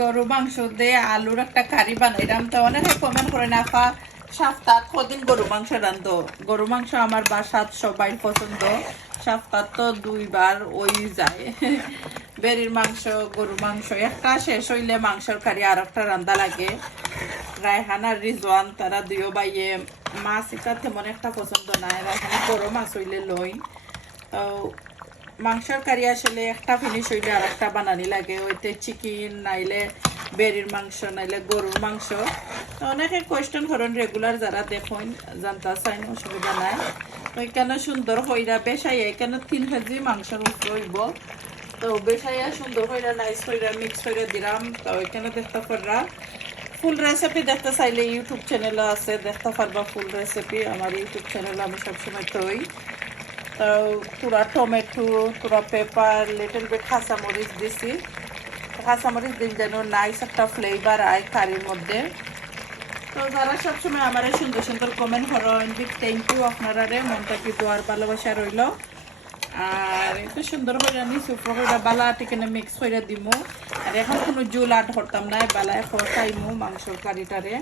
গরু মাংস দিয়ে আলুর একটা কারি বানাইলাম। তো অনেকে কমেন্ট করে না আপা সপ্তাহ কদিন গরু মাংস রান্ধো। গরু মাংস আমার বাসাত সবাই পছন্দ, সপ্তাহ তো 2বার ওই যায়। বেরির মাংস, গরু মাংস একটা শেষ হইলে মাংসর কারি আর একটা রান্ধা লাগে। রায়হান আর রিজওয়ান তারা দুইও বাইয়ে মাছ এটা তেমন একটা পছন্দ নাই, রায়হান বড় মাছ হইলে লই। তো মাংসর কারি আসলে একটা ফিনিশ হইলে আর একটা বানানি লাগে, ওইতে চিকেন নাইলে বেরির মাংস নাইলে গরুর মাংস। তো অনেকে কোয়েশ্চেন করেন রেগুলার যারা দেখুন জানতে চাই, অসুবিধা নাই। তো এখানে সুন্দর হইরা বেশাইয়া এখানে 3 কেজি মাংসের উপর হইব। তো বেশাইয়া সুন্দর হইরা নাইস হইরা মিক্স হইরা দিলাম। তো এখানে দেখতে পাররা ফুল রেসিপি দেখতে চাইলে ইউটিউব চ্যানেলও আছে, দেখতে পারবা ফুল রেসিপি আমার ইউটিউব চ্যানেলে আমি সবসময় তৈ। তো পুরা টমেটো, পুরা পেপার, লিটল বিট কাঁচামরিচ দিছি। কাঁচামরিচ দিন যেন নাইস একটা ফ্লেভার আয় কারির মধ্যে। তো যারা সবসময় আমার সুন্দর সুন্দর কমেন্ট করেন, বিগ থ্যাংক ইউ আপনারা রে, মনটা কি দোয়ার ভালোবাসা রইল। আর একটু সুন্দর করে নিচু করে বালা টিকেনে মিক্স করে দিমু। আর এখন কোনো জুল আট করতাম না, বেলায় খাইমু মাংসর কারিটারে।